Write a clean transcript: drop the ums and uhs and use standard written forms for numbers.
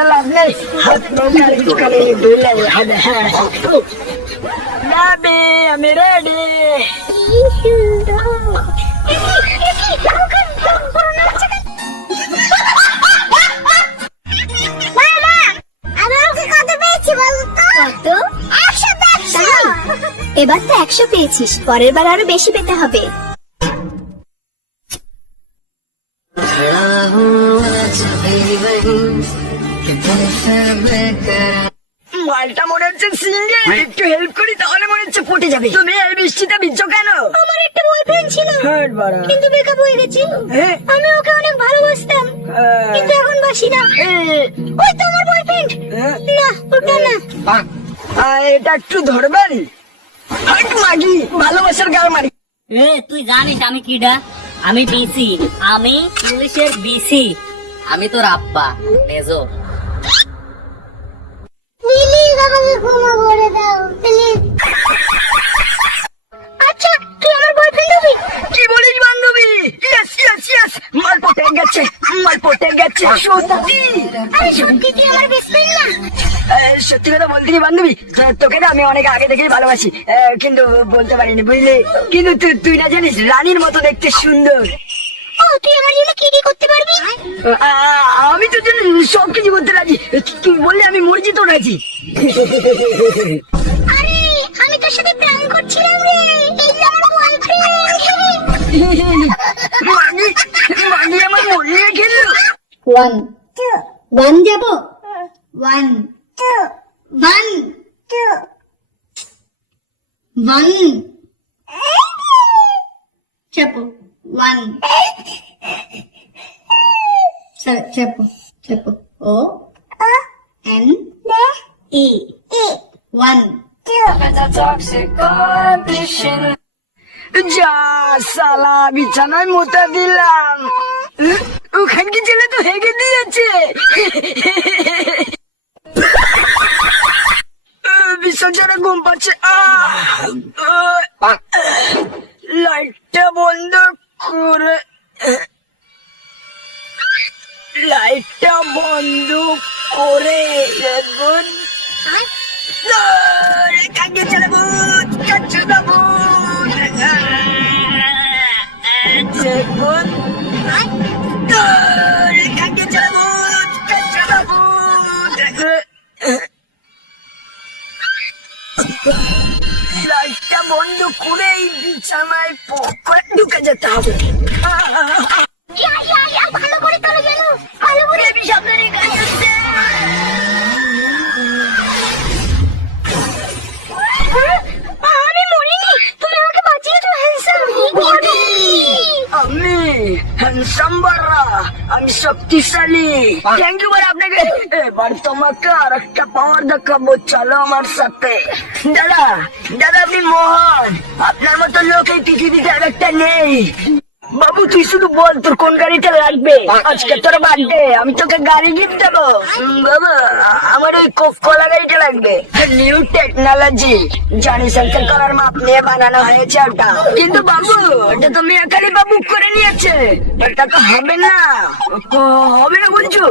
আর লাভ নেই, আমি রেডি। এবার তো 100 পেয়েছিস, পরের বার আরো বেশি পেতে হবে। মালটা মনে হচ্ছে সিঙ্গেল, একটু হেল্প করি তাহলে মনে হচ্ছে পটে যাবে। তুমি এই বৃষ্টিতে ভিজছো কেন? আমার একটা বয়ফ্রেন্ড ছিল, কিন্তু ব্রেকআপ হয়ে গেছে। আমি ওকে অনেক ভালোবাসতাম, কিন্তু এখন বাসি না। ওই তো আমার বয়ফ্রেন্ড। না, ওটা না। এটা একটু ধরবেন? হাট মাগি, ভালোবাসার গাল মারি। তুই জানিস আমি কিডা? আমি বিসি, আমি পুলিশের বিসি। আমি তোর আব্বা মেজো। প্লিজ আমাকে ক্ষমা করে দাও, প্লিজ। আচ্ছা, তুই আমার বয়ফ্রেন্ড হবি? কি বলিস বান্ধবী? ইয়েস ইয়েস ইয়েস, মাল পটে গেছে, মাল পটে গেছে। সত্যি? আরে সত্যি তুই আমার বেস্ট ফ্রেন্ড না? সত্যি কথা বলতে কি বান্ধবী, তোকে না আমি অনেক আগে থেকেই ভালোবাসি, কিন্তু বলতে পারিনি বুঝলি। কিন্তু তুই না জানিস রানীর মতো দেখতে সুন্দর। ও, তুই আমার জন্য কি কি করতে পারবি? আমি তো জানি সব কিছু করতে রাজি, তুই বললে আমি মর্জি তো রাজি। আরে আমি তোর সাথে প্ল্যান করছিলাম রে, এই যে আমার বয়ফ্রেন্ড। মাগি মাগি আমার মরিয়ে খেললো। 1 2 1 যাব। 1 2 1 2 1 চাপো। 1 চাপো চাপো। ও এন ই 1 যা সালা বিছানায় মুতা দিলাম, ওখানকে ছেলে তো হেগে দিয়েছে। বিছানা ছাড়া ঘুম পাচ্ছে। লাইটটা বন্ধ করে, লাইটটা বন্ধ করে এখন কাকে চলে ভূত, কাছে না ভূত, এখন কাকে চলে ভূত, কাছে না ভূত। লাইটটা বন্ধ করে এই বিছানায় পকড়ে ঢুকে যেতে হবে। ভালো করে তোলো যেন, ভালো করে। আমি সামনে গাড়ি আসছে। আমি মরিনি, তুমি আমাকে বাঁচিয়েছো হ্যান্ডসাম। আমি হ্যান্ডসাম বাড়া, আমি শক্তিশালী। থ্যাংক ইউ বাড়া আপনাকে। এবার তোমাকে আর একটা পাওয়ার দেখাবো, চলো আমার সাথে। দাদা দাদা আপনি মহান, আপনার মতো লোক এই পৃথিবীতে আর একটা নেই। বাবু তুই শুধু বল তোর কোন গাড়িটা লাগবে, আজকে তোর বার্থডে, আমি তোকে গাড়ি গিফট দেবো। বাবা আমার ওই কলা গাড়িটা লাগবে, নিউ টেকনোলজি, জনি সার্কেল করার মাপ নিয়ে বানানো হয়েছে ওটা। কিন্তু বাবু ওটা তো মেয়ে খালি বাবু করে নিয়েছে, এটা তো হবে না। হবে না বলছো?